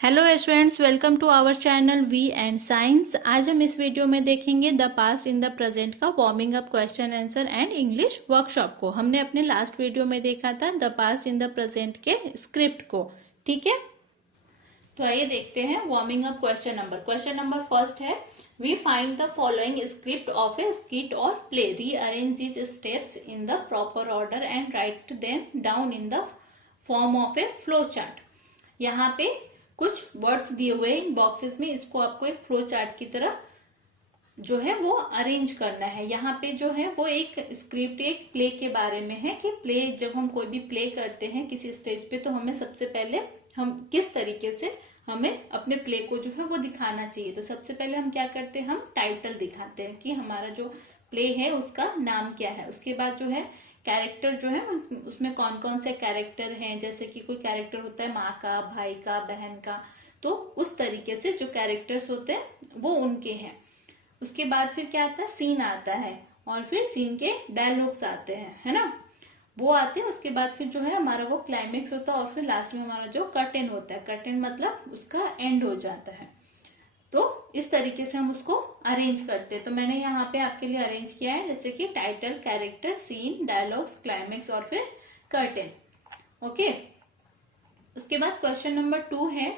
Hello students, welcome to our channel we and science. आज हम इस वीडियो में देखेंगे the past in the present का warming up question answer and English workshop को। हमने अपने लास्ट वीडियो में देखा था the past in the present के स्क्रिप्ट को। ठीक है, तो आइए देखते हैं warming up question number first है, we find the following script of a skit और play, rearrange this steps in the proper order and write them down in the form of A flow chart. यहाँ पे कुछ words दिए हुए इन boxes में, इसको आपको एक फ्लो चार्ट की तरह जो है वो अरेंज करना है। यहाँ पे जो है वो एक स्क्रिप्ट, एक प्ले के बारे में है कि प्ले, जब हम कोई भी प्ले करते हैं किसी स्टेज पे तो हमें सबसे पहले हम किस तरीके से हमें अपने प्ले को जो है वो दिखाना चाहिए। तो सबसे पहले हम क्या करते हैं, हम टाइटल दिखाते हैं कि हमारा जो प्ले है उसका नाम क्या है। उसके बाद जो है कैरेक्टर जो है उसमें कौन कौन से कैरेक्टर हैं, जैसे कि कोई कैरेक्टर होता है माँ का, भाई का, बहन का, तो उस तरीके से जो कैरेक्टर्स होते हैं वो उनके हैं। उसके बाद फिर क्या आता है, सीन आता है और फिर सीन के डायलॉग्स आते हैं, है ना, वो आते हैं। उसके बाद फिर जो है हमारा वो क्लाइमेक्स होता है और फिर लास्ट में हमारा जो कर्टेन होता है, कर्टेन मतलब उसका एंड हो जाता है। तो इस तरीके से हम उसको अरेंज करते हैं। तो मैंने यहाँ पे आपके लिए अरेंज किया है, जैसे कि title, character, scene, dialogues, climax और फिर कर्टेन। ओके, उसके बाद क्वेश्चन नंबर 2 है,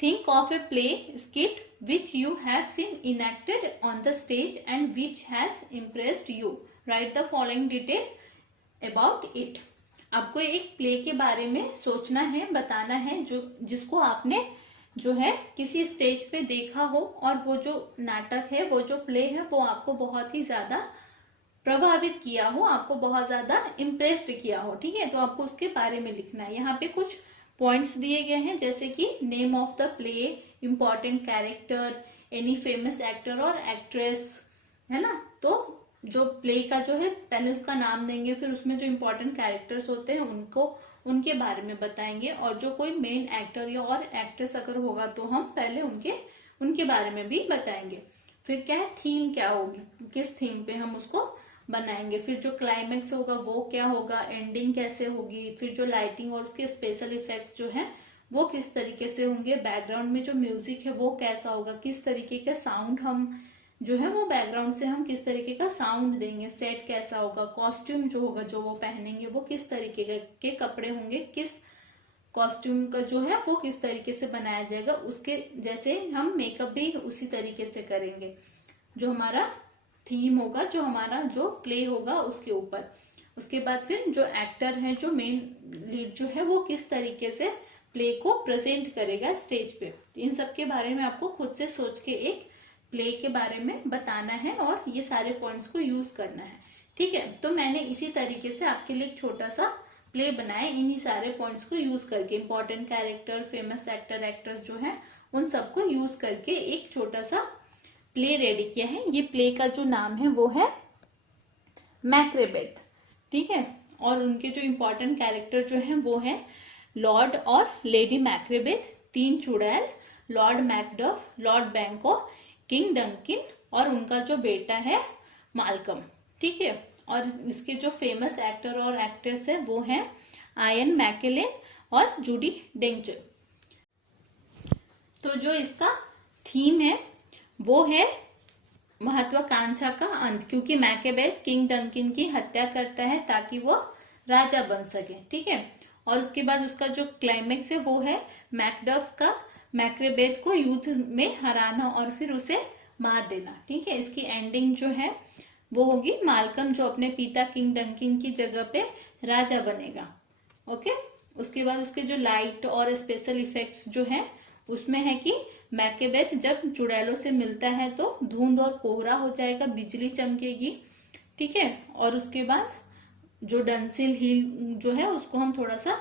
think of a play skit which you have seen enacted on the stage and which has impressed you, right the following detail about it. आपको एक play के बारे में सोचना है, बताना है जो जिसको आपने जो है किसी स्टेज पे देखा हो और वो जो नाटक है, वो जो प्ले है, वो आपको बहुत ही ज्यादा प्रभावित किया हो, आपको बहुत ज्यादा इम्प्रेस्ड किया हो। ठीक है, तो आपको उसके बारे में लिखना है। यहाँ पे कुछ पॉइंट्स दिए गए हैं, जैसे कि name of the play, important character, any famous actor और एक्ट्रेस, है ना। तो जो प्ले का जो है पहले उसका नाम देंगे, फिर उसमें जो इम्पोर्टेंट कैरेक्टर्स होते हैं उनको, उनके बारे में बताएंगे, और जो कोई मेन एक्टर या और एक्ट्रेस अगर होगा तो हम पहले उनके बारे में भी बताएंगे। फिर क्या है, थीम क्या होगी, किस थीम पे हम उसको बनाएंगे। फिर जो क्लाइमेक्स होगा वो क्या होगा, एंडिंग कैसे होगी, फिर जो लाइटिंग और उसके स्पेशल इफेक्ट्स जो है वो किस तरीके से होंगे, बैकग्राउंड में जो म्यूजिक है वो कैसा होगा, किस तरीके का साउंड हम जो है वो बैकग्राउंड से हम किस तरीके का साउंड देंगे, सेट कैसा होगा, कॉस्ट्यूम जो होगा जो वो पहनेंगे वो किस तरीके के कपड़े होंगे, किस कॉस्ट्यूम का जो है वो किस तरीके से बनाया जाएगा, उसके जैसे हम मेकअप भी उसी तरीके से करेंगे। जो हमारा थीम होगा, जो हमारा जो प्ले होगा उसके ऊपर। उसके बाद फिर जो एक्टर है, जो मेन लीड जो है वो किस तरीके से प्ले को प्रेजेंट करेगा स्टेज पे। इन सब के बारे में आपको खुद से सोच के एक प्ले के बारे में बताना है और ये सारे पॉइंट्स को यूज करना है। ठीक है, तो मैंने इसी तरीके से आपके लिए एक छोटा सा प्ले बनाए, इन्हीं सारे पॉइंट्स को यूज करके, important character, famous actor, actress जो है उन सबको यूज करके एक छोटा सा प्ले रेडी किया है। ये प्ले का जो नाम है वो है मैक्रेबेथ। ठीक है, और उनके जो इम्पोर्टेंट कैरेक्टर जो है वो है लॉर्ड और लेडी मैक्रेबेथ, 3 चुड़ैल, लॉर्ड मैकडफ, लॉर्ड बैंको, किंग डंकिन और उनका जो बेटा है मालकम। ठीक है, और इसके जो फेमस एक्टर और एक्ट्रेस है वो है आयन मैकेलेन और जूडी डेंचर। तो जो इसका थीम है वो है महत्वाकांक्षा का अंत, क्योंकि मैकेबेथ किंग डंकिन की हत्या करता है ताकि वो राजा बन सके। ठीक है, और उसके बाद उसका जो क्लाइमेक्स है वो है मैकडफ का मैक्रेबेथ को युद्ध में हराना और फिर उसे मार देना। ठीक है, इसकी एंडिंग जो है वो होगी मालकम जो अपने पिता किंग डंकिन की जगह पे राजा बनेगा। ओके, उसके बाद उसके जो लाइट और स्पेशल इफेक्ट्स जो है उसमें है कि मैकेबेथ जब चुड़ैलों से मिलता है तो धुंध और कोहरा हो जाएगा, बिजली चमकेगी। ठीक है, और उसके बाद जो डंसिल हिल जो है उसको हम थोड़ा सा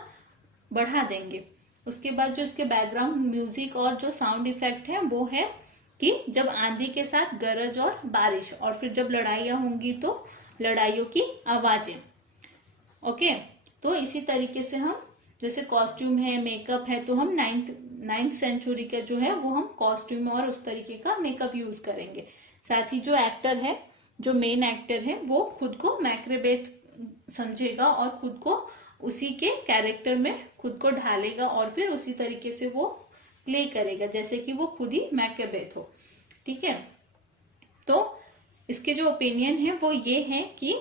बढ़ा देंगे। उसके बाद जो इसके बैकग्राउंड म्यूजिक और जो साउंड इफेक्ट है वो है कि जब आंधी के साथ गरज और बारिश, और फिर जब लड़ाइयाँ होंगी तो लड़ाइयों की आवाजें। ओके, तो इसी तरीके से हम, जैसे कॉस्ट्यूम है, मेकअप है, तो हम नाइन्थ सेंचुरी का जो है वो हम कॉस्ट्यूम और उस तरीके का मेकअप यूज करेंगे। साथ ही जो एक्टर है, जो मेन एक्टर है, वो खुद को मैक्रेबेथ समझेगा और खुद को उसी के कैरेक्टर में खुद को ढालेगा और फिर उसी तरीके से वो प्ले करेगा, जैसे कि वो खुद ही मैकबेथ हो। ठीक है, तो इसके जो ओपिनियन है वो ये है कि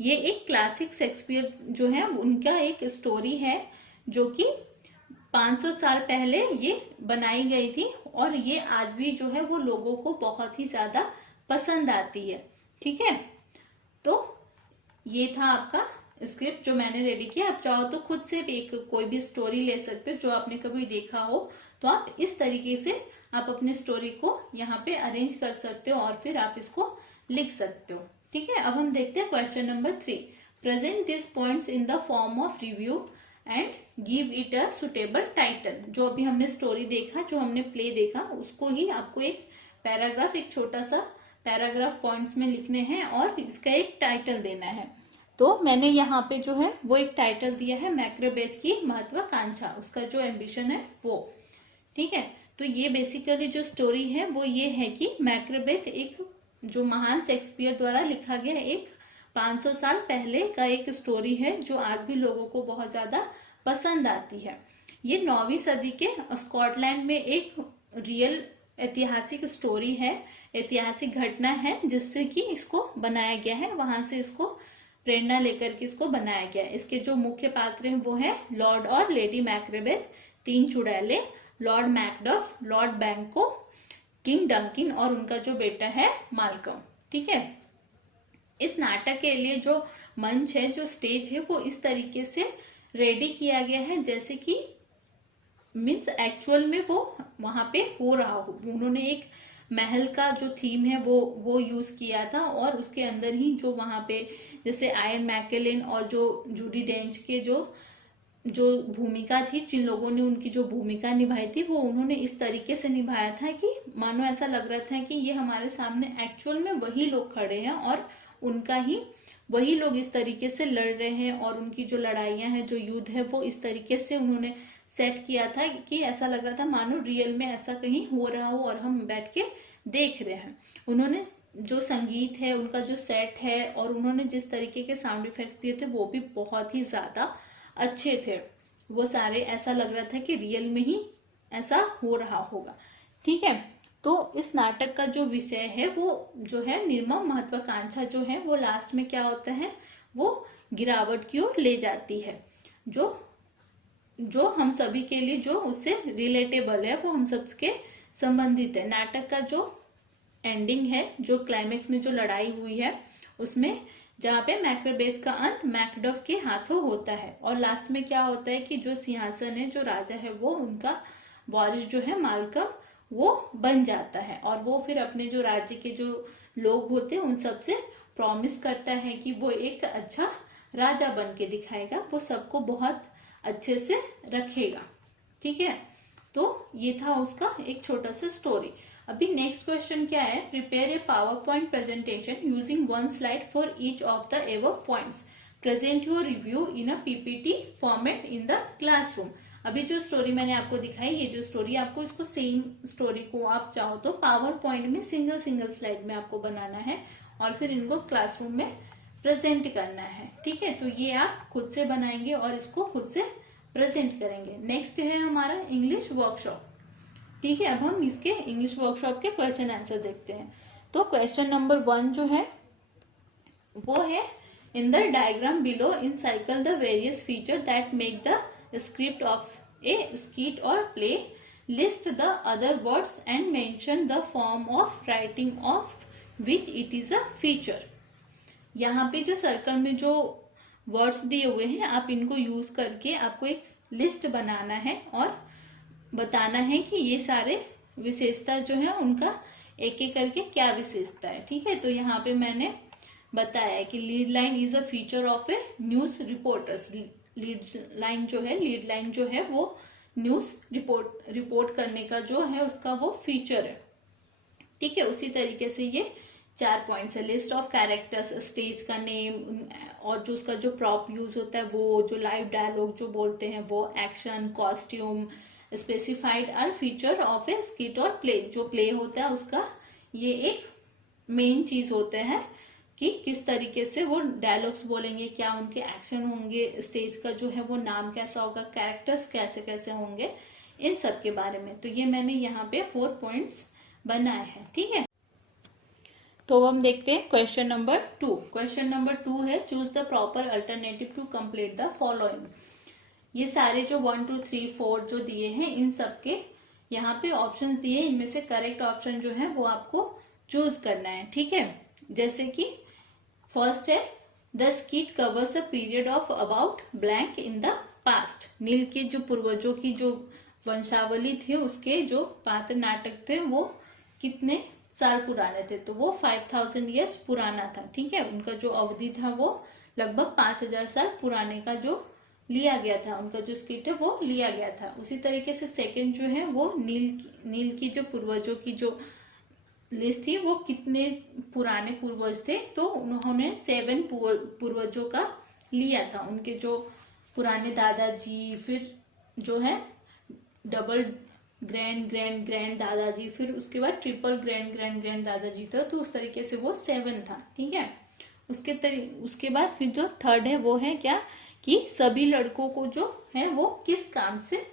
ये एक क्लासिक शेक्सपियर जो है उनका एक स्टोरी है, जो कि 500 साल पहले ये बनाई गई थी, और ये आज भी जो है वो लोगों को बहुत ही ज्यादा पसंद आती है। ठीक है, तो ये था आपका स्क्रिप्ट जो मैंने रेडी किया। आप चाहो तो खुद से भी एक कोई भी स्टोरी ले सकते हो जो आपने कभी देखा हो, तो आप इस तरीके से आप अपने स्टोरी को यहाँ पे अरेंज कर सकते हो और फिर आप इसको लिख सकते हो। ठीक है, अब हम देखते हैं question number 3। Present this points in the form of review and give it a suitable title. जो अभी हमने स्टोरी देखा, जो हमने प्ले देखा, उसको ही आपको एक पैराग्राफ, एक छोटा सा पैराग्राफ पॉइंट्स में लिखने हैं और इसका एक टाइटल देना है। तो मैंने यहाँ पे जो है वो एक टाइटल दिया है मैक्रोबेथ की महत्वाकांक्षा, उसका जो एम्बिशन है वो। ठीक है, तो ये बेसिकली जो स्टोरी है वो ये है कि मैक्रोबेथ एक जो महान शेक्सपियर द्वारा लिखा गया एक 500 साल पहले का एक स्टोरी है, जो आज भी लोगों को बहुत ज्यादा पसंद आती है। ये 9वीं सदी के स्कॉटलैंड में एक रियल ऐतिहासिक स्टोरी है, ऐतिहासिक घटना है, जिससे कि इसको बनाया गया है, वहां से इसको प्रेरणा लेकर के इसको बनाया गया है। इसके जो मुख्य पात्र हैं वो है लॉर्ड और लेडी मैक्रोबेथ, 3 चुड़ैले, लॉर्ड मैकडफ, लॉर्ड बैंको, किंग डंकिन और उनका जो बेटा है माल्कम। ठीक है, इस नाटक के लिए जो मंच है, जो स्टेज है, वो इस तरीके से रेडी किया गया है जैसे कि मीन्स एक्चुअल में वो वहां पे हो रहा हो। उन्होंने एक महल का जो थीम है वो यूज किया था, और उसके अंदर ही जो वहां पे जैसे आयन मैकेलेन और जो जूडी डेंच के जो भूमिका थी, जिन लोगों ने उनकी जो भूमिका निभाई थी, वो उन्होंने इस तरीके से निभाया था कि मानो ऐसा लग रहा था कि ये हमारे सामने एक्चुअल में वही लोग खड़े हैं और उनका ही वही लोग इस तरीके से लड़ रहे हैं, और उनकी जो लड़ाइयां हैं, जो युद्ध है, वो इस तरीके से उन्होंने सेट किया था कि ऐसा लग रहा था मानो रियल में ऐसा कहीं हो रहा हो और हम बैठ के देख रहे हैं। उन्होंने जो संगीत है, उनका जो सेट है, और उन्होंने जिस तरीके के साउंड इफेक्ट दिए थे वो भी बहुत ही ज्यादा अच्छे थे। वो सारे ऐसा लग रहा था कि रियल में ही ऐसा हो रहा होगा। ठीक है, तो इस नाटक का जो विषय है वो जो है निर्मम महत्वाकांक्षा जो है वो लास्ट में क्या होता है, वो गिरावट की ओर ले जाती है, जो जो हम सभी के लिए जो उससे रिलेटेबल है, वो हम सबके संबंधित है। नाटक का जो एंडिंग है, जो क्लाइमेक्स में जो लड़ाई हुई है, उसमें जहाँ पे मैक्रोबेथ का अंत मैकडफ के हाथों होता है, और लास्ट में क्या होता है कि जो सिंहासन है, जो राजा है, वो उनका वारिस जो है माल्कम, वो बन जाता है, और वो फिर अपने जो राज्य के जो लोग होते हैं उन सबसे प्रॉमिस करता है कि वो एक अच्छा राजा बन के दिखाएगा, वो सबको बहुत अच्छे से रखेगा। ठीक है, तो ये था उसका एक छोटा सा स्टोरी। अभी नेक्स्ट क्वेश्चन क्या है, prepare a power point presentation using 1 slide for each of the above points, present your review in a PPT format in the classroom. अभी जो स्टोरी मैंने आपको दिखाई, ये जो स्टोरी, आपको इसको सेम स्टोरी को आप चाहो तो पावर पॉइंट में सिंगल स्लाइड में आपको बनाना है और फिर इनको क्लासरूम में प्रेजेंट करना है। ठीक है, तो ये आप खुद से बनाएंगे और इसको खुद से प्रेजेंट करेंगे। नेक्स्ट है हमारा इंग्लिश वर्कशॉप। ठीक है, अब हम इसके इंग्लिश वर्कशॉप के क्वेश्चन आंसर देखते हैं। तो क्वेश्चन नंबर 1 जो है वो है, in the diagram below in cycle the various feature that make the script of a skit और play, list the other words and mention the form of writing of which it is a feature. यहाँ पे जो circle में जो words दिए हुए हैं, आप इनको यूज करके आपको एक लिस्ट बनाना है और बताना है कि ये सारे विशेषता जो है उनका एक एक करके क्या विशेषता है। ठीक है, तो यहाँ पे मैंने बताया कि lead line is a feature of A news reporters. Lead line जो है वो न्यूज रिपोर्ट करने का जो है उसका वो फीचर है। ठीक है, उसी तरीके से ये 4 पॉइंट्स है, लिस्ट ऑफ कैरेक्टर्स, स्टेज का नेम, और जो उसका जो प्रॉप यूज होता है वो, जो लाइव डायलॉग जो बोलते हैं वो, action, costume, specified are feature of a skit और प्ले। जो प्ले होता है उसका ये एक मेन चीज होते हैं कि किस तरीके से वो डायलॉग्स बोलेंगे, क्या उनके एक्शन होंगे, स्टेज का जो है वो नाम कैसा होगा, कैरेक्टर्स कैसे कैसे होंगे, इन सब के बारे में। तो ये मैंने यहाँ पे 4 पॉइंट्स बनाए हैं, ठीक है। तो अब हम देखते हैं क्वेश्चन नंबर 2। क्वेश्चन नंबर 2 है, choose the proper alternative to complete the following. ये सारे जो 1 2 3 4 जो दिए हैं, इन सब के यहाँ पे ऑप्शंस दिए, इनमें से करेक्ट ऑप्शन जो है वो आपको चूज करना है, ठीक है। जैसे कि फर्स्ट है, the skit covers a period of about blank in the past. Neel के जो पूर्वजों की जो वंशावली थी, उसके जो पात्र नाटक थे वो कितने साल पुराने थे, तो वो 5000 ईयर्स पुराना था, ठीक है। उनका जो अवधि था वो लगभग 5000 साल पुराने का जो लिया गया था, उनका जो स्किट है वो लिया गया था। उसी तरीके से सेकंड जो है वो नील की जो पूर्वजों की जो लिस्ट थी, वो कितने पुराने पूर्वज थे, तो उन्होंने 7 पूर्वजों का लिया था। उनके जो पुराने दादाजी, फिर जो है डबल ग्रैंड ग्रैंड ग्रैंड दादाजी, फिर उसके बाद ट्रिपल ग्रैंड ग्रैंड ग्रैंड दादाजी था, तो उस तरीके से वो 7 था, ठीक है। उसके बाद फिर जो थर्ड है वो है क्या, कि सभी लड़कों को जो है वो किस काम से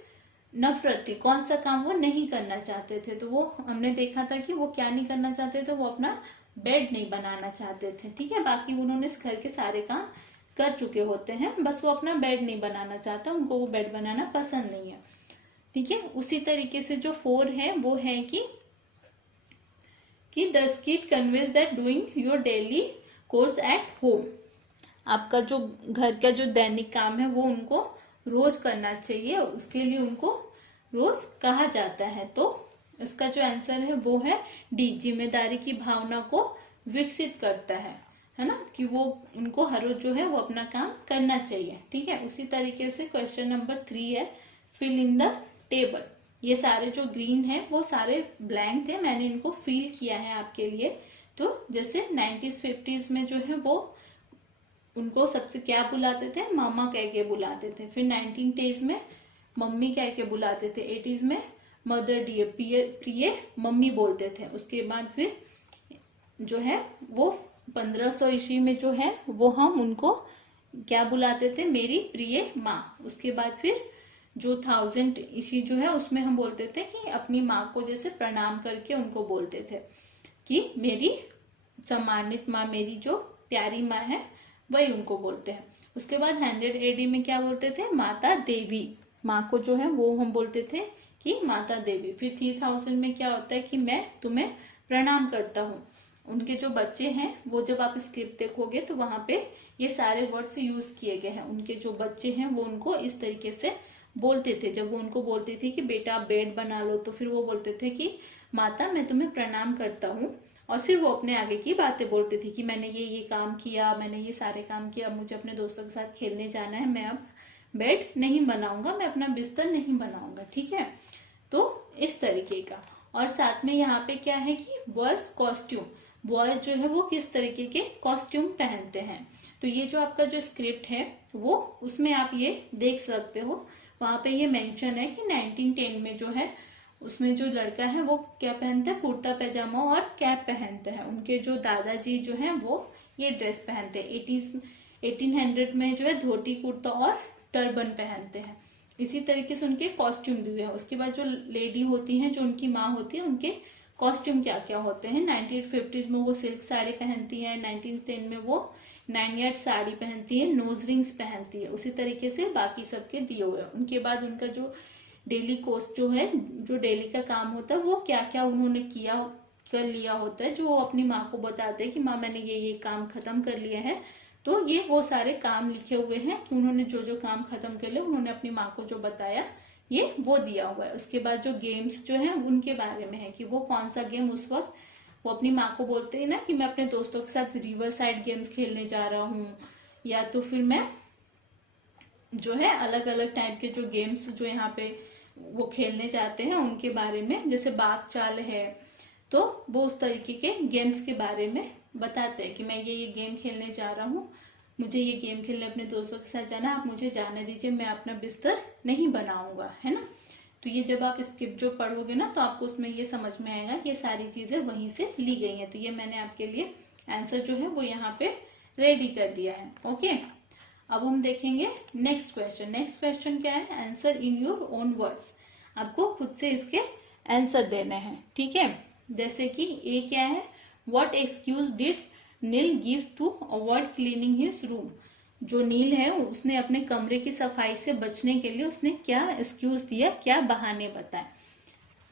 नफरत थी, कौन सा काम वो नहीं करना चाहते थे। तो वो हमने देखा था कि वो क्या नहीं करना चाहते थे, वो अपना बेड नहीं बनाना चाहते थे, ठीक है। बाकी उन्होंने इस घर के सारे काम कर चुके होते हैं, बस वो अपना बेड नहीं बनाना चाहता, उनको वो बेड बनाना पसंद नहीं है, ठीक है। उसी तरीके से जो 4 है वो है कि the skit conveys that doing your daily course at home. आपका जो घर का जो दैनिक काम है वो उनको रोज करना चाहिए, उसके लिए उनको रोज कहा जाता है। तो इसका जो आंसर है वो है डी, जिम्मेदारी की भावना को विकसित करता है ना, कि वो उनको हर रोज जो है वो अपना काम करना चाहिए, ठीक है। उसी तरीके से क्वेश्चन नंबर 3 है, फिल इन द टेबल। ये सारे जो ग्रीन है वो सारे ब्लैंक थे, मैंने इनको फिल किया है आपके लिए। तो जैसे 90s 50s में जो है वो उनको सबसे क्या बुलाते थे, मामा कह के बुलाते थे। फिर 1910s में मम्मी कह के बुलाते थे। 80s में मदर डियर, प्रिय मम्मी बोलते थे। उसके बाद फिर जो है वो 1500 ईस्वी में जो है वो हम उनको क्या बुलाते थे, मेरी प्रिय माँ। उसके बाद फिर जो 1000 ईस्वी जो है उसमें हम बोलते थे कि अपनी माँ को जैसे प्रणाम करके उनको बोलते थे कि मेरी सम्मानित माँ, मेरी जो प्यारी माँ है वही उनको बोलते हैं। उसके बाद 100 AD में क्या बोलते थे, माता देवी। माँ को जो है वो हम बोलते थे कि माता देवी। फिर 3000 में क्या होता है कि मैं तुम्हें प्रणाम करता हूँ। उनके जो बच्चे हैं वो, जब आप स्क्रिप्ट देखोगे तो वहां पे ये सारे वर्ड्स यूज किए गए हैं। उनके जो बच्चे हैं वो उनको इस तरीके से बोलते थे। जब वो उनको बोलती थी कि बेटा आप बेड बना लो, तो फिर वो बोलते थे कि माता मैं तुम्हें प्रणाम करता हूँ। और फिर वो अपने आगे की बातें बोलती थी कि मैंने ये काम किया, मैंने ये सारे काम किया, मुझे अपने दोस्तों के साथ खेलने जाना है, मैं अब बेड नहीं बनाऊंगा, मैं अपना बिस्तर नहीं बनाऊंगा, ठीक है। तो इस तरीके का। और साथ में यहाँ पे क्या है कि बॉयज कॉस्ट्यूम, बॉयज जो है वो किस तरीके के कॉस्ट्यूम पहनते हैं। तो ये जो आपका जो स्क्रिप्ट है वो, उसमें आप ये देख सकते हो, वहां पे ये मेंशन है कि 1910 में जो है उसमें जो लड़का है वो क्या पहनता है, कुर्ता पैजामा और कैप पहनते हैं। उनके जो दादाजी जो हैं वो ये ड्रेस पहनते हैं। 1800 में जो है धोती कुर्ता और टर्बन पहनते हैं। इसी तरीके से उनके कॉस्ट्यूम भी है। उसके बाद जो लेडी होती हैं, जो उनकी माँ होती है, उनके कॉस्ट्यूम क्या क्या होते हैं। 1950s में वो सिल्क साड़ी पहनती है, 1910 में वो 9 यार्ड साड़ी पहनती है, नोज रिंग्स पहनती है। उसी तरीके से बाकी सबके दिए हुए हैं। उनके बाद उनका जो डेली कोस्ट जो है, जो डेली का काम होता है, वो क्या क्या उन्होंने किया कर लिया होता है, जो वो अपनी माँ को बताते हैं कि माँ मैंने ये काम खत्म कर लिया है। तो ये वो सारे काम लिखे हुए हैं कि उन्होंने जो जो काम खत्म कर लिया, उन्होंने अपनी माँ को जो बताया, ये वो दिया हुआ है। उसके बाद जो गेम्स जो है उनके बारे में है कि वो कौन सा गेम उस वक्त वो अपनी माँ को बोलते हैं ना कि मैं अपने दोस्तों के साथ रिवर साइड गेम्स खेलने जा रहा हूँ, या तो फिर मैं जो है अलग अलग टाइप के जो गेम्स जो यहाँ पे वो खेलने जाते हैं उनके बारे में, जैसे बाग चाल है, तो वो उस तरीके के गेम्स के बारे में बताते हैं कि मैं ये गेम खेलने जा रहा हूँ, मुझे ये गेम खेलने अपने दोस्तों के साथ जाना, आप मुझे जाने दीजिए, मैं अपना बिस्तर नहीं बनाऊंगा, है ना। तो ये जब आप स्क्रिप्ट जो पढ़ोगे ना तो आपको उसमें ये समझ में आएगा कि ये सारी चीजें वहीं से ली गई हैं। तो ये मैंने आपके लिए आंसर जो है वो यहाँ पे रेडी कर दिया है। ओके, अब हम देखेंगे नेक्स्ट क्वेश्चन। नेक्स्ट क्वेश्चन क्या है, answer in your own words. आपको खुद से इसके आंसर देने हैं, ठीक है। जैसे कि ए क्या है, what excuse did Neil give to avoid cleaning his room. जो नील है उसने अपने कमरे की सफाई से बचने के लिए उसने क्या एक्सक्यूज दिया, क्या बहाने बताए।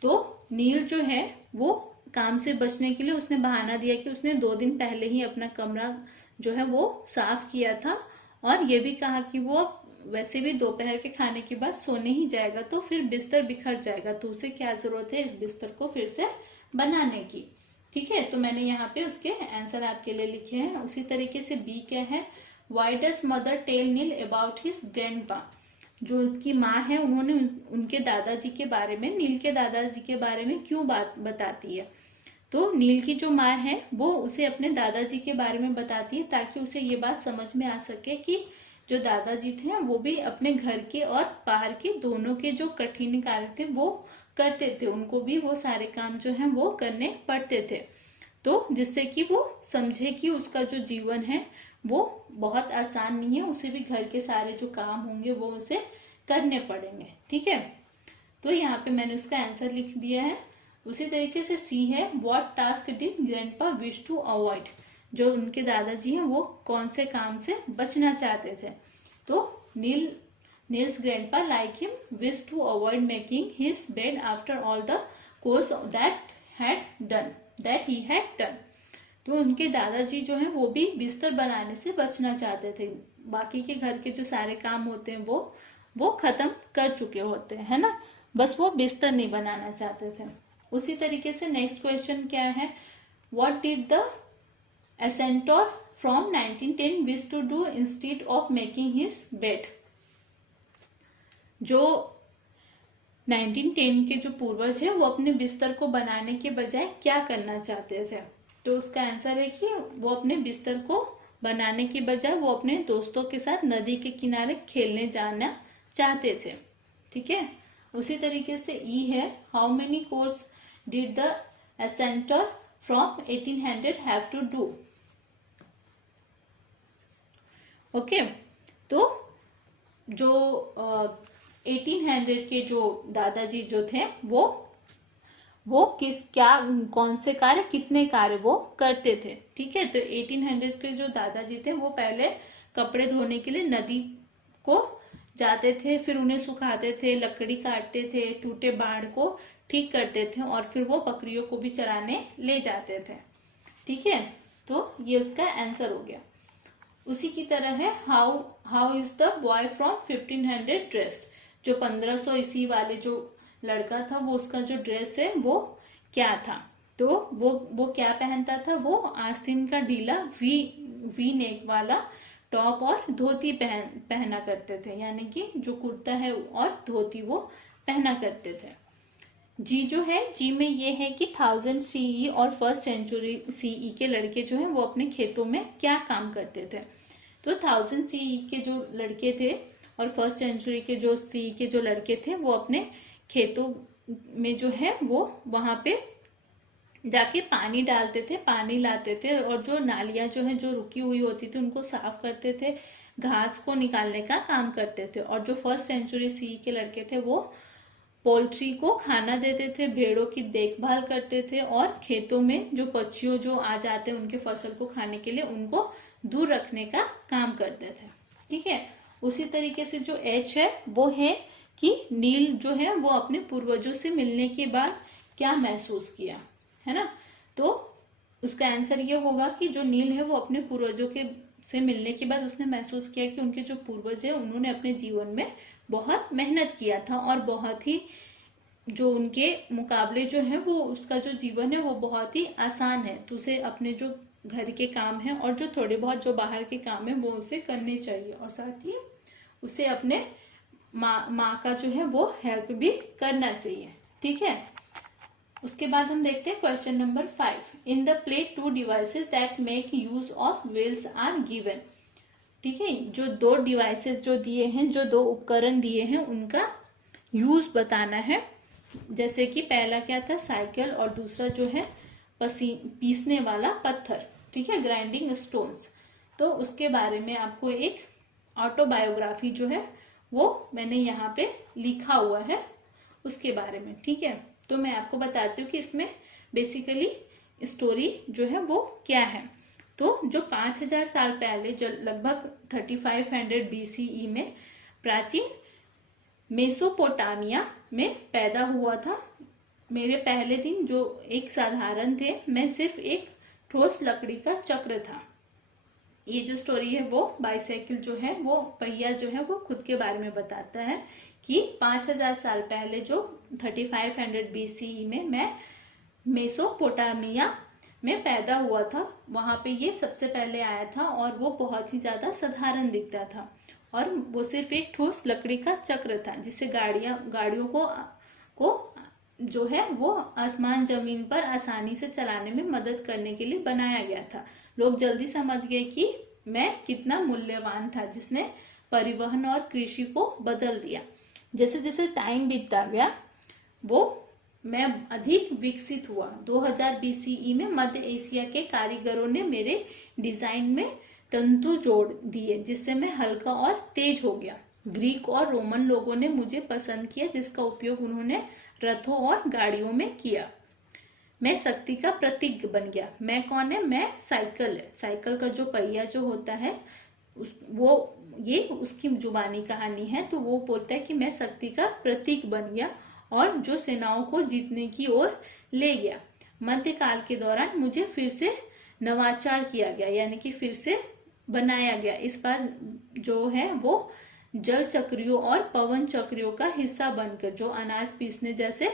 तो नील जो है वो काम से बचने के लिए उसने बहाना दिया कि उसने 2 दिन पहले ही अपना कमरा जो है वो साफ किया था, और ये भी कहा कि वो वैसे भी दोपहर के खाने के बाद सोने ही जाएगा, तो फिर बिस्तर बिखर जाएगा, तो उसे क्या जरूरत है इस बिस्तर को फिर से बनाने की। ठीक है, तो मैंने यहाँ पे उसके आंसर आपके लिए लिखे हैं। उसी तरीके से बी क्या है, why does mother tell Neil about his grandpa. जो उनकी माँ है उन्होंने उनके दादाजी के बारे में, नील के दादाजी के बारे में क्यों बात बताती है। तो नील की जो माँ है वो उसे अपने दादाजी के बारे में बताती है ताकि उसे ये बात समझ में आ सके कि जो दादाजी थे वो भी अपने घर के और बाहर के दोनों के जो कठिन कार्य थे वो करते थे, उनको भी वो सारे काम जो है वो करने पड़ते थे। तो जिससे कि वो समझे कि उसका जो जीवन है वो बहुत आसान नहीं है, उसे भी घर के सारे जो काम होंगे वो उसे करने पड़ेंगे। ठीक है, तो यहाँ पे मैंने उसका आंसर लिख दिया है। उसी तरीके से सी है, what task did grandpa wish to avoid. जो उनके दादाजी हैं वो कौन से काम से बचना चाहते थे। तो Neil's grandpa like him wish to avoid making his bed after all the chores that he had done. तो उनके दादाजी जो हैं वो भी बिस्तर बनाने से बचना चाहते थे, बाकी के घर के जो सारे काम होते हैं वो खत्म कर चुके होते हैं, है ना, बस वो बिस्तर नहीं बनाना चाहते थे। उसी तरीके से नेक्स्ट क्वेश्चन क्या है, what did the ancestor from 1910 wish to do instead of making his bed. जो 1910 के जो पूर्वज है वो अपने बिस्तर को बनाने के बजाय क्या करना चाहते थे। तो उसका आंसर है कि वो अपने बिस्तर को बनाने के बजाय वो अपने दोस्तों के साथ नदी के किनारे खेलने जाना चाहते थे। ठीक है, उसी तरीके से ई है, how many chores did the ancestor from 1800 have to do. Okay, तो जो 1800 के जो दादाजी जो थे वो कौन से कार्य, कितने कार्य वो करते थे। ठीक है, तो 1800 के जो दादाजी थे वो पहले कपड़े धोने के लिए नदी को जाते थे, फिर उन्हें सुखाते थे, लकड़ी काटते थे, टूटे बाड़ को ठीक करते थे, और फिर वो बकरियों को भी चराने ले जाते थे। ठीक है, तो ये उसका आंसर हो गया। उसी की तरह है, how is the boy from 1500 dressed. जो 1500 ईस्वी वाले जो लड़का था वो उसका जो ड्रेस है वो क्या था। तो वो क्या पहनता था, वो आस्तीन का ढीला वी नेक वाला टॉप और धोती पहना करते थे, यानी कि जो कुर्ता है और धोती वो पहना करते थे। जी जो है, जी में ये है कि 1000 सीई और फर्स्ट सेंचुरी सीई के लड़के जो हैं वो अपने खेतों में क्या काम करते थे। तो 1000 सीई के जो लड़के थे और फर्स्ट सेंचुरी के जो सीई के जो लड़के थे वो अपने खेतों में जो है वो वहां पे जाके पानी डालते थे, पानी लाते थे, और जो नालियां जो है जो रुकी हुई होती थी उनको साफ करते थे, घास को निकालने का काम करते थे। और जो फर्स्ट सेंचुरी सीई के लड़के थे वो पोल्ट्री को खाना देते थे, भेड़ों की देखभाल करते थे, और खेतों में जो पक्षियों जो आ जाते हैं उनके फसल को खाने के लिए उनको दूर रखने का काम करते थे। ठीक है, उसी तरीके से जो एच है वो है कि नील जो है वो अपने पूर्वजों से मिलने के बाद क्या महसूस किया, है ना। तो उसका आंसर ये होगा कि जो नील है वो अपने पूर्वजों के से मिलने के बाद उसने महसूस किया कि उनके जो पूर्वज है उन्होंने अपने जीवन में बहुत मेहनत किया था, और बहुत ही जो उनके मुकाबले जो है वो उसका जो जीवन है वो बहुत ही आसान है। तो उसे अपने जो घर के काम है और जो थोड़े बहुत जो बाहर के काम है वो उसे करने चाहिए, और साथ ही उसे अपने माँ का जो है वो हेल्प भी करना चाहिए। ठीक है, उसके बाद हम देखते हैं question number 5। In the play 2 devices that make use of wheels are given. ठीक है, जो 2 डिवाइसेस जो दिए हैं, जो 2 उपकरण दिए हैं उनका यूज बताना है। जैसे कि पहला क्या था, साइकिल, और दूसरा जो है पीसने वाला पत्थर। ठीक है, ग्राइंडिंग स्टोन्स। तो उसके बारे में आपको एक ऑटोबायोग्राफी जो है वो मैंने यहाँ पे लिखा हुआ है, उसके बारे में। ठीक है, तो मैं आपको बताती हूँ कि इसमें बेसिकली स्टोरी जो है वो क्या है। तो जो 5000 साल पहले, जो लगभग 3500 BCE में प्राचीन मेसोपोटामिया में पैदा हुआ था। मेरे पहले दिन जो एक साधारण थे, मैं सिर्फ एक ठोस लकड़ी का चक्र था। ये जो स्टोरी है वो बाइसाइकिल जो है वो पहिया जो है वो खुद के बारे में बताता है कि 5000 साल पहले जो 3500 BCE में मैं मेसोपोटामिया में पैदा हुआ था, वहां पे ये सबसे पहले आया था और वो बहुत ही ज्यादा साधारण दिखता था और वो सिर्फ एक ठोस लकड़ी का चक्र था जिससे गाड़ियों को जो है वो आसमान जमीन पर आसानी से चलाने में मदद करने के लिए बनाया गया था। लोग जल्दी समझ गए कि मैं कितना मूल्यवान था, जिसने परिवहन और कृषि को बदल दिया। जैसे जैसे टाइम बीतता गया वो मैं अधिक विकसित हुआ। 2000 BCE में मध्य एशिया के कारीगरों ने मेरे डिजाइन में तंतु जोड़ दिए जिससे मैं हल्का और तेज हो गया। ग्रीक और रोमन लोगों ने मुझे पसंद किया जिसका उपयोग उन्होंने रथों और गाड़ियों में किया। मैं शक्ति का प्रतीक बन गया। मैं कौन है? मैं साइकिल है। साइकिल का जो पहिया जो होता है वो ये उसकी जुबानी कहानी है। तो वो बोलता है कि मैं शक्ति का प्रतीक बन गया और जो सेनाओं को जीतने की ओर ले गया। मध्यकाल के दौरान मुझे फिर से नवाचार किया गया, यानी कि फिर से बनाया गया। इस बार जो है वो जल चक्रियों और पवन चक्रियों का हिस्सा बनकर जो अनाज पीसने जैसे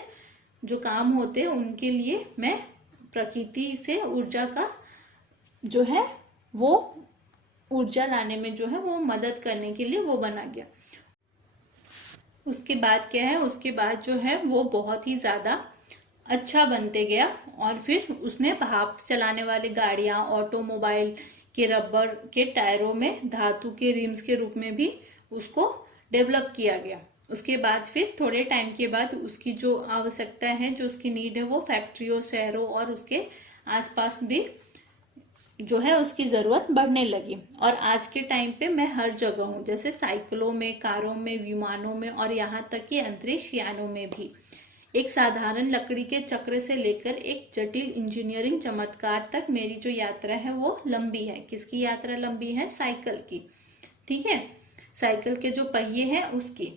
जो काम होते हैं उनके लिए मैं प्रकृति से ऊर्जा का जो है वो ऊर्जा लाने में जो है वो मदद करने के लिए वो बना गया। उसके बाद क्या है, उसके बाद जो है वो बहुत ही ज्यादा अच्छा बनते गया और फिर उसने भाप चलाने वाली गाड़ियां, ऑटोमोबाइल के रबर के टायरों में धातु के रिम्स के रूप में भी उसको डेवलप किया गया। उसके बाद फिर थोड़े टाइम के बाद उसकी जो आवश्यकता है, जो उसकी नीड है, वो फैक्ट्रियों, शहरों और उसके आसपास भी जो है उसकी जरूरत बढ़ने लगी। और आज के टाइम पे मैं हर जगह हूँ, जैसे साइकिलों में, कारों में, विमानों में और यहाँ तक कि अंतरिक्ष यानों में भी। एक साधारण लकड़ी के चक्र से लेकर एक जटिल इंजीनियरिंग चमत्कार तक मेरी जो यात्रा है वो लंबी है। किसकी यात्रा लंबी है? साइकिल की। ठीक है, साइकिल के जो पहिए हैं उसकी।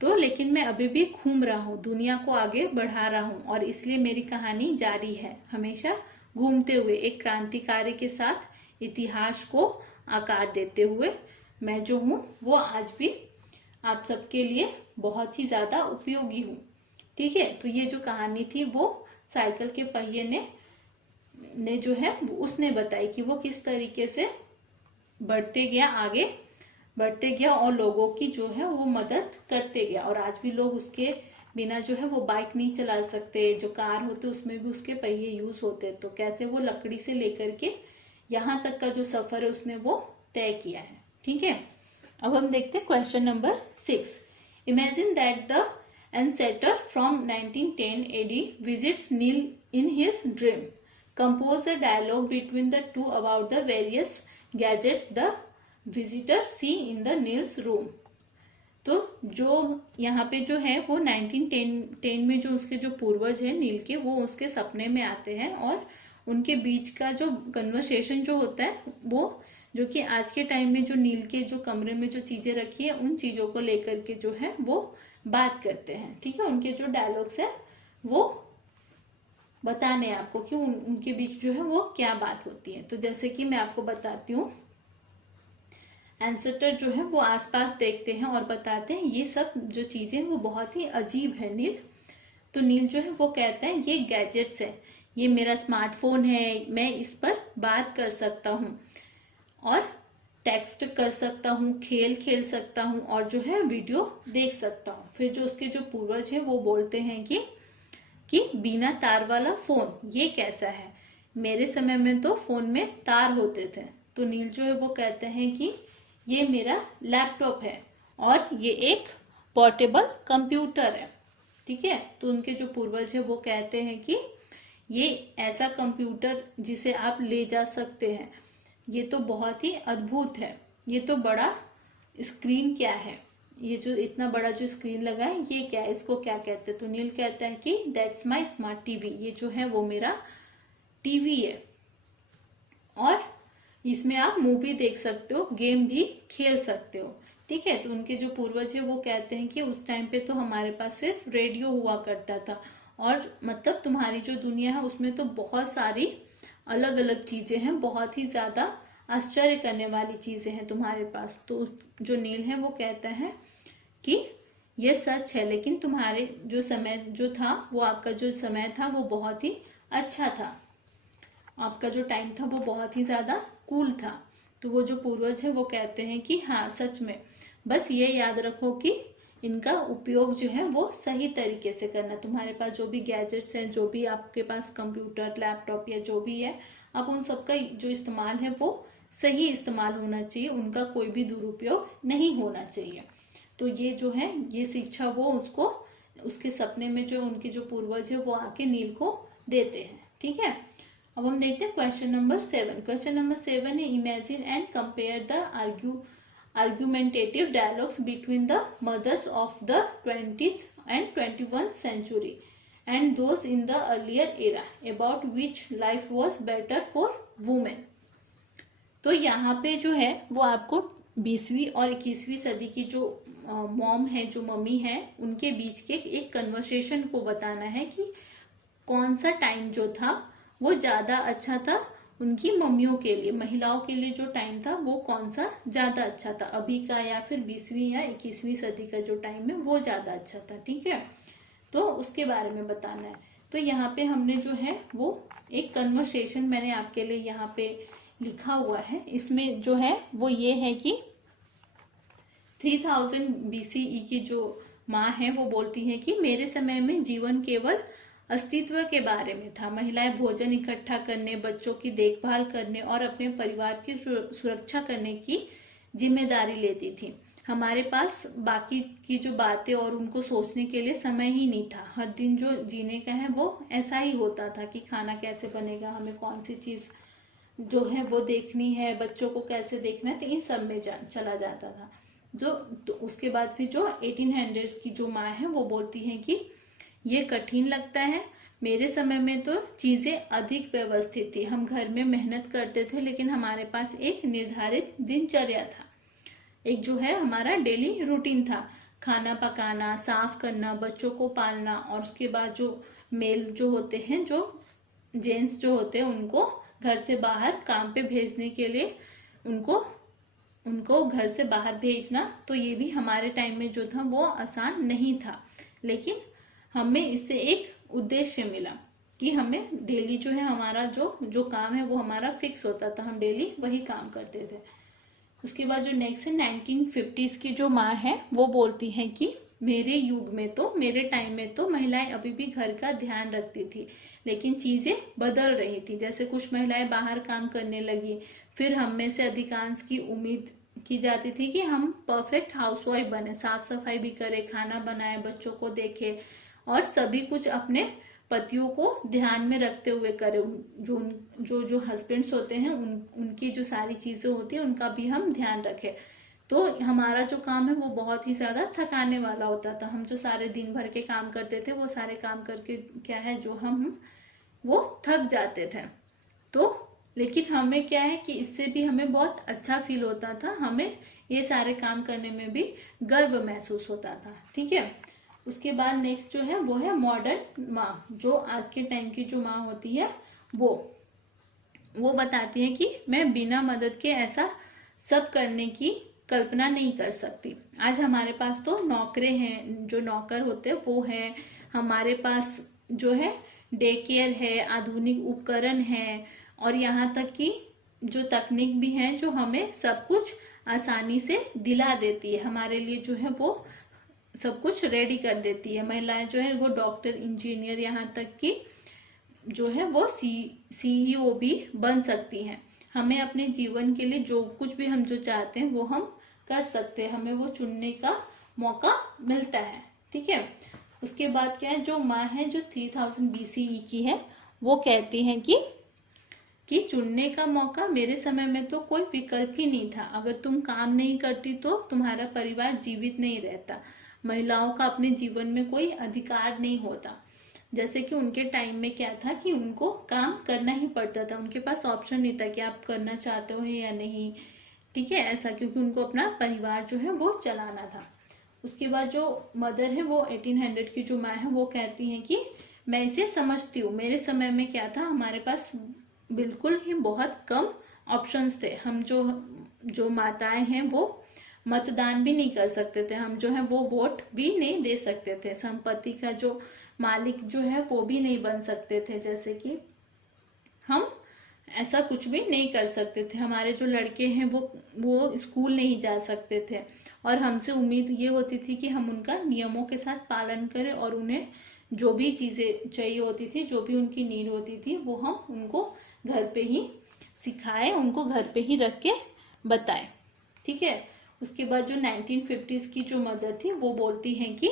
तो लेकिन मैं अभी भी घूम रहा हूँ, दुनिया को आगे बढ़ा रहा हूँ और इसलिए मेरी कहानी जारी है, हमेशा घूमते हुए एक क्रांतिकारी के साथ इतिहास को आकार देते हुए। मैं जो हूँ वो आज भी आप सबके लिए बहुत ही ज्यादा उपयोगी हूँ। ठीक है, तो ये जो कहानी थी वो साइकिल के पहिए ने जो है उसने बताई कि वो किस तरीके से बढ़ते गया, आगे बढ़ते गया और लोगों की जो है वो मदद करते गया। और आज भी लोग उसके बिना जो है वो बाइक नहीं चला सकते। जो कार होते उसमें भी उसके पहिए यूज होते। तो कैसे वो लकड़ी से लेकर के यहाँ तक का जो सफर है उसने वो तय किया है। ठीक है, अब हम देखते हैं question number 6। Imagine that the ancestor from 1910 AD visits Neil in his dream. Compose a dialogue between the two about the various gadgets the visitor see in the Neil's room. तो जो यहाँ पे जो है वो 1910 में जो उसके जो पूर्वज है नील के, वो उसके सपने में आते हैं और उनके बीच का जो कन्वर्सेशन जो होता है वो, जो कि आज के टाइम में जो नील के जो कमरे में जो चीजें रखी है उन चीजों को लेकर के जो है वो बात करते हैं। ठीक है, उनके जो डायलॉग्स है वो बताने आपको कि उनके बीच जो है वो क्या बात होती है। तो जैसे कि मैं आपको बताती हूँ, एंसेटर जो है वो आसपास देखते हैं और बताते हैं ये सब जो चीजें वो बहुत ही अजीब है नील। तो नील जो है वो कहता है ये गैजेट्स है, ये मेरा स्मार्टफोन है, मैं इस पर बात कर सकता हूँ और टेक्स्ट कर सकता हूँ, खेल खेल सकता हूँ और जो है वीडियो देख सकता हूँ। फिर जो उसके जो पूर्वज है वो बोलते हैं कि बिना तार वाला फोन ये कैसा है, मेरे समय में तो फोन में तार होते थे। तो नील जो है वो कहते हैं कि ये मेरा लैपटॉप है और ये एक पोर्टेबल कंप्यूटर है। ठीक है, तो उनके जो पूर्वज है वो कहते हैं कि ये ऐसा कंप्यूटर जिसे आप ले जा सकते हैं, ये तो बहुत ही अद्भुत है, ये तो बड़ा स्क्रीन क्या है, ये जो इतना बड़ा जो स्क्रीन लगा है ये क्या है, इसको क्या कहते हैं? तो नील कहता है कि दैट्स माई स्मार्ट टीवी, ये जो है वो मेरा टीवी है और इसमें आप मूवी देख सकते हो, गेम भी खेल सकते हो। ठीक है, तो उनके जो पूर्वज है वो कहते हैं कि उस टाइम पे तो हमारे पास सिर्फ रेडियो हुआ करता था और मतलब तुम्हारी जो दुनिया है उसमें तो बहुत सारी अलग अलग चीजें हैं, बहुत ही ज्यादा आश्चर्य करने वाली चीजें हैं तुम्हारे पास। तो उस जो नील है वो कहता है कि ये सच है, लेकिन तुम्हारे जो समय जो था वो आपका जो समय था वो बहुत ही अच्छा था, आपका जो टाइम था वो बहुत ही ज्यादा कूल था। तो वो जो पूर्वज है वो कहते हैं कि हाँ सच में, बस ये याद रखो कि इनका उपयोग जो है वो सही तरीके से करना। तुम्हारे पास जो भी गैजेट्स हैं, जो भी आपके पास कंप्यूटर लैपटॉप या जो भी है, आप उन सबका जो इस्तेमाल है वो सही इस्तेमाल होना चाहिए, उनका कोई भी दुरुपयोग नहीं होना चाहिए। तो ये जो है ये शिक्षा वो उसको उसके सपने में जो उनके जो पूर्वज है वो आके नील को देते हैं। ठीक है, अब हम देखते हैं क्वेश्चन नंबर 7। क्वेश्चन नंबर 7 है imagine and compare the argumentative dialogues between the mothers of the 20th and 21st century and those in the earlier era about which life was better for women। तो यहाँ पे जो है वो आपको 20वीं और 21वीं सदी की जो मॉम है, जो मम्मी है, उनके बीच के एक कन्वर्सेशन को बताना है कि कौन सा टाइम जो था वो ज्यादा अच्छा था उनकी मम्मियों के लिए, महिलाओं के लिए जो टाइम था वो कौन सा ज्यादा अच्छा था, अभी का या फिर 20वीं या 21वीं सदी का जो टाइम है वो ज्यादा अच्छा था। ठीक है, तो उसके बारे में बताना है। तो यहाँ पे हमने जो है वो एक कन्वर्सेशन मैंने आपके लिए यहाँ पे लिखा हुआ है, इसमें जो है वो ये है कि 3000 BCE की जो माँ है वो सुलती है कि मेरे समय में जीवन केवल अस्तित्व के बारे में था। महिलाएं भोजन इकट्ठा करने, बच्चों की देखभाल करने और अपने परिवार की सुरक्षा करने की जिम्मेदारी लेती थी। हमारे पास बाकी की जो बातें और उनको सोचने के लिए समय ही नहीं था। हर दिन जो जीने का है वो ऐसा ही होता था कि खाना कैसे बनेगा, हमें कौन सी चीज जो है वो देखनी है, बच्चों को कैसे देखना है, तो इन सब में चला जाता था। जो तो उसके बाद फिर जो 1800s की जो माँ है वो बोलती है कि ये कठिन लगता है, मेरे समय में तो चीजें अधिक व्यवस्थित थी, हम घर में मेहनत करते थे लेकिन हमारे पास एक निर्धारित दिनचर्या था, एक जो है हमारा डेली रूटीन था, खाना पकाना, साफ करना, बच्चों को पालना और उसके बाद जो मेल जो होते हैं, जो जेंट्स जो होते हैं उनको घर से बाहर काम पे भेजने के लिए उनको उनको घर से बाहर भेजना, तो ये भी हमारे टाइम में जो था वो आसान नहीं था। लेकिन हमें इससे एक उद्देश्य मिला कि हमें डेली जो है हमारा जो जो काम है वो हमारा फिक्स होता था, हम डेली वही काम करते थे। उसके बाद जो नेक्स्ट है 1950s की जो माँ है वो बोलती है कि मेरे युग में तो, मेरे टाइम में तो महिलाएं अभी भी घर का ध्यान रखती थी, लेकिन चीजें बदल रही थी। जैसे कुछ महिलाएं बाहर काम करने लगी, फिर हम में से अधिकांश की उम्मीद की जाती थी कि हम परफेक्ट हाउसवाइफ बने, साफ सफाई भी करें, खाना बनाए, बच्चों को देखे और सभी कुछ अपने पतियों को ध्यान में रखते हुए करे। जो जो जो हस्बैंड्स होते हैं उनकी जो सारी चीजें होती है उनका भी हम ध्यान रखें। तो हमारा जो काम है वो बहुत ही ज्यादा थकाने वाला होता था, हम जो सारे दिन भर के काम करते थे वो सारे काम करके क्या है जो हम वो थक जाते थे। तो लेकिन हमें क्या है कि इससे भी हमें बहुत अच्छा फील होता था, हमें ये सारे काम करने में भी गर्व महसूस होता था। ठीक है, उसके बाद नेक्स्ट जो है वो है मॉडर्न माँ, जो आज के टाइम की जो माँ होती है वो बताती है कि मैं बिना मदद के ऐसा सब करने की कल्पना नहीं कर सकती। आज हमारे पास तो नौकरे हैं, जो नौकर होते हैं वो हैं, हमारे पास जो है डे केयर है, आधुनिक उपकरण है और यहाँ तक कि जो तकनीक भी है जो हमें सब कुछ आसानी से दिला देती है, हमारे लिए जो है वो सब कुछ रेडी कर देती है। महिलाएं जो है वो डॉक्टर, इंजीनियर, यहाँ तक कि जो है वो सीईओ भी बन सकती हैं। हमें अपने जीवन के लिए जो कुछ भी हम जो चाहते हैं वो हम कर सकते हैं, हमें वो चुनने का मौका मिलता है। ठीक है, उसके बाद क्या है, जो माँ है जो 3000 BCE की है वो कहती है कि कि चुनने का मौका मेरे समय में तो कोई विकल्प ही नहीं था। अगर तुम काम नहीं करती तो तुम्हारा परिवार जीवित नहीं रहता। महिलाओं का अपने जीवन में कोई अधिकार नहीं होता। जैसे कि उनके टाइम में क्या था कि उनको काम करना ही पड़ता था, उनके पास ऑप्शन नहीं था कि आप करना चाहते हो या नहीं। ठीक है, ऐसा क्योंकि उनको अपना परिवार जो है वो चलाना था। उसके बाद जो मदर है वो 1800 की जो माँ है वो कहती हैं कि मैं इसे समझती हूँ। मेरे समय में क्या था, हमारे पास बिल्कुल ही बहुत कम ऑप्शंस थे। हम जो जो माताएं हैं वो मतदान भी नहीं कर सकते थे, हम जो है वो वोट भी नहीं दे सकते थे, संपत्ति का जो मालिक जो है वो भी नहीं बन सकते थे। जैसे कि हम ऐसा कुछ भी नहीं कर सकते थे। हमारे जो लड़के हैं वो स्कूल नहीं जा सकते थे, और हमसे उम्मीद ये होती थी कि हम उनका नियमों के साथ पालन करें और उन्हें जो भी चीज़ें चाहिए होती थी, जो भी उनकी नीड होती थी, वो हम उनको घर पे ही सिखाएं, उनको घर पे ही रख के बताएं। ठीक है। उसके बाद जो 1950s की जो मदर थी वो बोलती हैं कि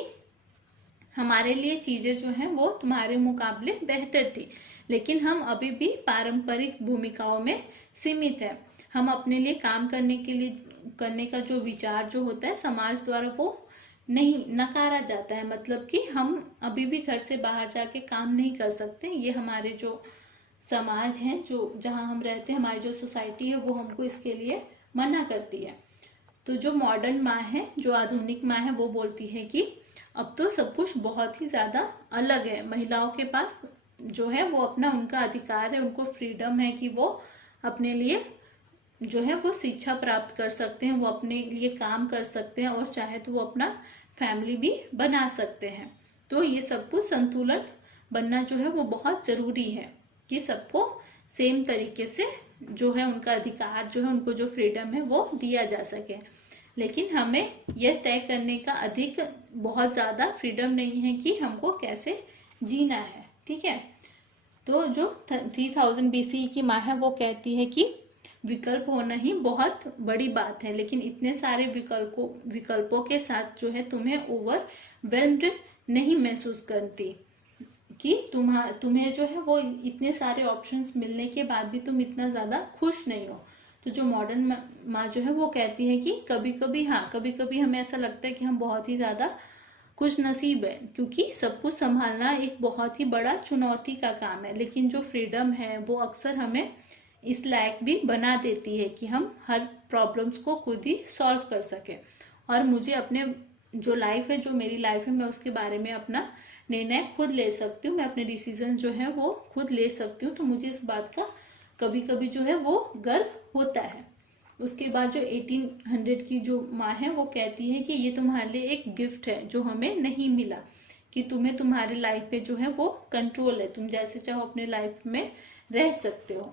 हमारे लिए चीजें जो हैं वो तुम्हारे मुकाबले बेहतर थी, लेकिन हम अभी भी पारंपरिक भूमिकाओं में सीमित है। हम अपने लिए काम करने का जो विचार जो होता है समाज द्वारा वो नहीं नकारा जाता है। मतलब कि हम अभी भी घर से बाहर जाके काम नहीं कर सकते। ये हमारे जो समाज है, जो जहाँ हम रहते हैं, हमारी जो सोसाइटी है, वो हमको इसके लिए मना करती है। तो जो मॉडर्न माँ है, जो आधुनिक माँ है, वो बोलती है कि अब तो सब कुछ बहुत ही ज्यादा अलग है। महिलाओं के पास जो है वो अपना उनका अधिकार है, उनको फ्रीडम है कि वो अपने लिए जो है वो शिक्षा प्राप्त कर सकते हैं, वो अपने लिए काम कर सकते हैं, और चाहे तो वो अपना फैमिली भी बना सकते हैं। तो ये सब कुछ संतुलन बनना जो है वो बहुत जरूरी है कि सबको सेम तरीके से जो है उनका अधिकार जो है, उनको जो फ्रीडम है वो दिया जा सके। लेकिन हमें यह तय करने का अधिक बहुत ज्यादा फ्रीडम नहीं है कि हमको कैसे जीना है। ठीक है। तो जो 3000 BCE की माँ है वो कहती है कि विकल्प होना ही बहुत बड़ी बात है, लेकिन इतने सारे विकल्पों के साथ जो है तुम्हें ओवरवेल्म्ड नहीं महसूस करती, कि तुम्हें जो है वो इतने सारे ऑप्शंस मिलने के बाद भी तुम इतना ज्यादा खुश नहीं हो। तो जो मॉडर्न माँ जो है वो कहती है कि कभी कभी, हाँ कभी कभी हमें ऐसा लगता है कि हम बहुत ही ज्यादा खुश नसीब है, क्योंकि सब कुछ संभालना एक बहुत ही बड़ा चुनौती का काम है। लेकिन जो फ्रीडम है वो अक्सर हमें इस लायक भी बना देती है कि हम हर प्रॉब्लम्स को खुद ही सॉल्व कर सके। और मुझे अपने जो लाइफ है, जो मेरी लाइफ है, मैं उसके बारे में अपना निर्णय खुद ले सकती हूँ, मैं अपने डिसीजन जो है वो खुद ले सकती हूँ। तो मुझे इस बात का कभी कभी जो है वो गर्व होता है। उसके बाद जो 1800 की जो माँ है वो कहती है कि ये तुम्हारे लिए एक गिफ्ट है जो हमें नहीं मिला, कि तुम्हें तुम्हारी लाइफ पे जो है वो कंट्रोल है, तुम जैसे चाहो अपने लाइफ में रह सकते हो।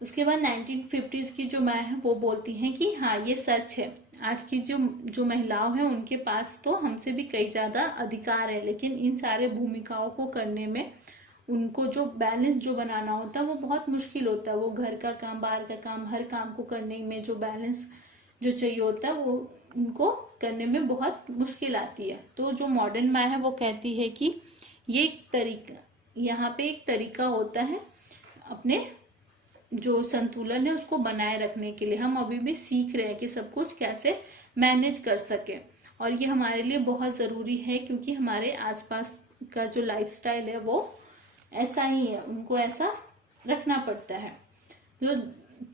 उसके बाद 1950s की जो माँ है वो बोलती हैं कि हाँ ये सच है, आज की जो जो महिलाओं हैं उनके पास तो हमसे भी कई ज्यादा अधिकार है, लेकिन इन सारे भूमिकाओं को करने में उनको जो बैलेंस जो बनाना होता है वो बहुत मुश्किल होता है। वो घर का काम, बाहर का काम, हर काम को करने में जो बैलेंस जो चाहिए होता है वो उनको करने में बहुत मुश्किल आती है। तो जो मॉडर्न माँ है वो कहती है कि ये एक तरीका, यहाँ पे एक तरीका होता है अपने जो संतुलन है उसको बनाए रखने के लिए। हम अभी भी सीख रहे हैं कि सब कुछ कैसे मैनेज कर सके, और ये हमारे लिए बहुत ज़रूरी है, क्योंकि हमारे आसपास का जो लाइफस्टाइल है वो ऐसा ही है, उनको ऐसा रखना पड़ता है। जो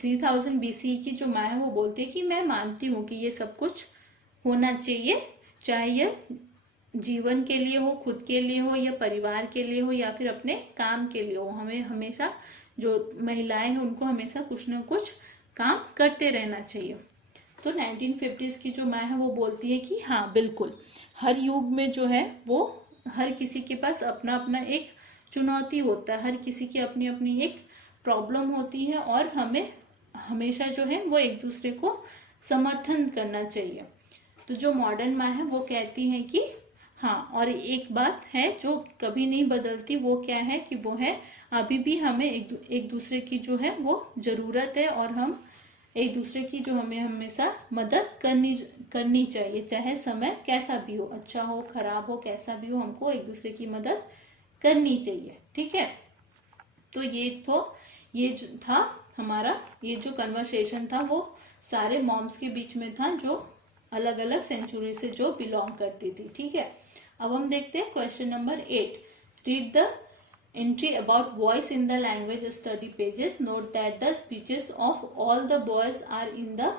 3000 BCE की जो माँ है वो बोलती है कि मैं मानती हूँ कि ये सब कुछ होना चाहिए, चाहे ये जीवन के लिए हो, खुद के लिए हो, या परिवार के लिए हो, या फिर अपने काम के लिए हो। हमें हमेशा जो महिलाएं हैं उनको हमेशा कुछ ना कुछ काम करते रहना चाहिए। तो 1950s की जो माँ है वो बोलती है कि हाँ बिल्कुल, हर युग में जो है वो हर किसी के पास अपना अपना एक चुनौती होता है, हर किसी की अपनी अपनी एक प्रॉब्लम होती है, और हमें हमेशा जो है वो एक दूसरे को समर्थन करना चाहिए। तो जो मॉडर्न माँ है वो कहती है कि हाँ, और एक बात है जो कभी नहीं बदलती, वो क्या है कि वो है अभी भी हमें एक दूसरे की जो है वो जरूरत है, और हम एक दूसरे की जो हमें हमेशा मदद करनी चाहिए, चाहे समय कैसा भी हो, अच्छा हो खराब हो, कैसा भी हो, हमको एक दूसरे की मदद करनी चाहिए। ठीक है। तो ये तो ये जो था हमारा, ये जो कन्वर्सेशन था वो सारे मॉम्स के बीच में था जो अलग अलग सेंचुरी से जो बिलोंग करती थी। ठीक है, अब हम देखते हैं question number 8। Read the entry about voice in the language study pages. Note that the speeches of all the boys are in the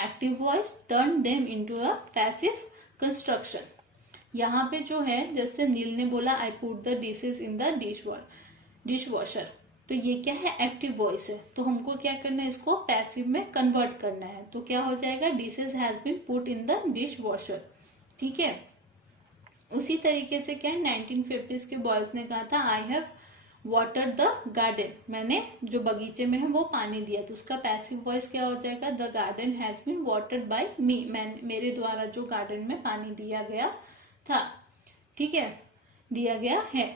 active voice. Turn them into a passive construction. यहाँ पे जो है, जैसे नील ने बोला I put the dishes in the dish washer, तो ये क्या है, एक्टिव वॉइस है, तो हमको क्या करना है, इसको पैसिव में कन्वर्ट करना है। तो क्या हो जाएगा, dishes has been put in the dishwasher. ठीक है, उसी तरीके से क्या है, 1950s के बॉयज ने कहा था I have water the garden, मैंने जो बगीचे में है वो पानी दिया, तो उसका पैसिव वॉइस क्या हो जाएगा, the garden has been watered by me, मेरे द्वारा जो गार्डन में पानी दिया गया था। ठीक है, दिया गया है।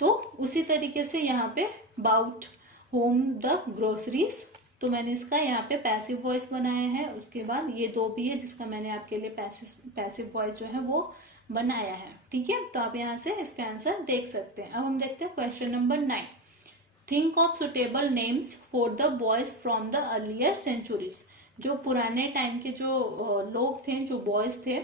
तो उसी तरीके से यहाँ पे बाउट होम द ग्रोसरीज, तो मैंने इसका यहाँ पे पैसिव वॉइस बनाया है। उसके बाद ये दो भी है जिसका मैंने आपके लिए पैसिव वॉइस जो है वो बनाया है। ठीक है, तो आप यहाँ से इसका आंसर देख सकते हैं। अब हम देखते हैं question number 9। Think of suitable names for the boys from the earlier centuries. जो पुराने टाइम के जो लोग थे, जो बॉयज थे,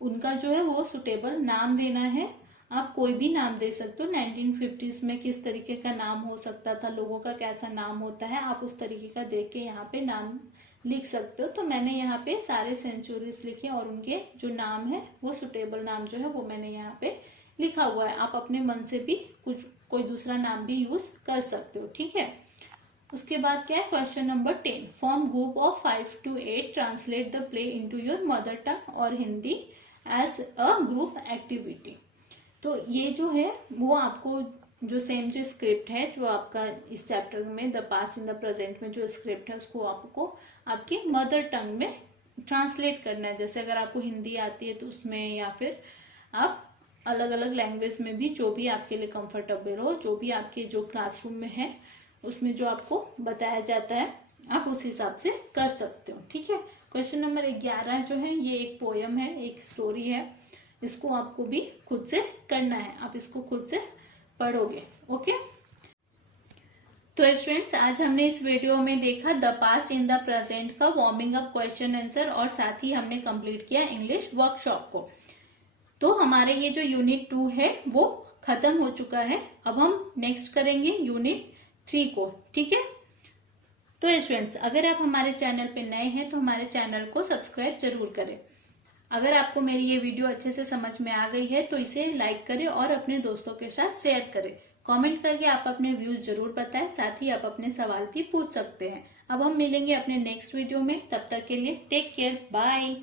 उनका जो है वो सुटेबल नाम देना है। आप कोई भी नाम दे सकते हो। 1950s में किस तरीके का नाम हो सकता था, लोगों का कैसा नाम होता है, आप उस तरीके का देख के यहाँ पे नाम लिख सकते हो। तो मैंने यहाँ पे सारे सेंचुरीज लिखे और उनके जो नाम है वो सुटेबल नाम जो है वो मैंने यहाँ पे लिखा हुआ है। आप अपने मन से भी कोई दूसरा नाम भी यूज कर सकते हो। ठीक है, उसके बाद क्या है, question number 10। Form group of 5 to 8, translate the play into your mother tongue or Hindi as a group activity. तो ये जो है वो आपको जो सेम जो स्क्रिप्ट है, जो आपका इस चैप्टर में the past in the present में जो स्क्रिप्ट है उसको आपको आपकी मदर टंग में ट्रांसलेट करना है। जैसे अगर आपको हिंदी आती है तो उसमें, या फिर आप अलग अलग लैंग्वेज में भी जो भी आपके लिए कंफर्टेबल हो, जो भी आपके जो क्लासरूम में है उसमें जो आपको बताया जाता है आप उस हिसाब से कर सकते हो। ठीक है, क्वेश्चन नंबर 11 जो है ये एक पोयम है, एक स्टोरी है, इसको आपको भी खुद से करना है, आप इसको खुद से पढ़ोगे। ओके, तो स्टूडेंट्स आज हमने इस वीडियो में देखा the past in the present का वार्मिंग अप क्वेश्चन आंसर, और साथ ही हमने कंप्लीट किया इंग्लिश वर्कशॉप को। तो हमारे ये जो यूनिट 2 है वो खत्म हो चुका है। अब हम नेक्स्ट करेंगे यूनिट 3 को। ठीक है, तो स्टूडेंट्स अगर आप हमारे चैनल पे नए हैं तो हमारे चैनल को सब्सक्राइब जरूर करें। अगर आपको मेरी ये वीडियो अच्छे से समझ में आ गई है तो इसे लाइक करें और अपने दोस्तों के साथ शेयर करें। कमेंट करके आप अपने व्यूज जरूर बताएं, साथ ही आप अपने सवाल भी पूछ सकते हैं। अब हम मिलेंगे अपने नेक्स्ट वीडियो में, तब तक के लिए टेक केयर, बाय।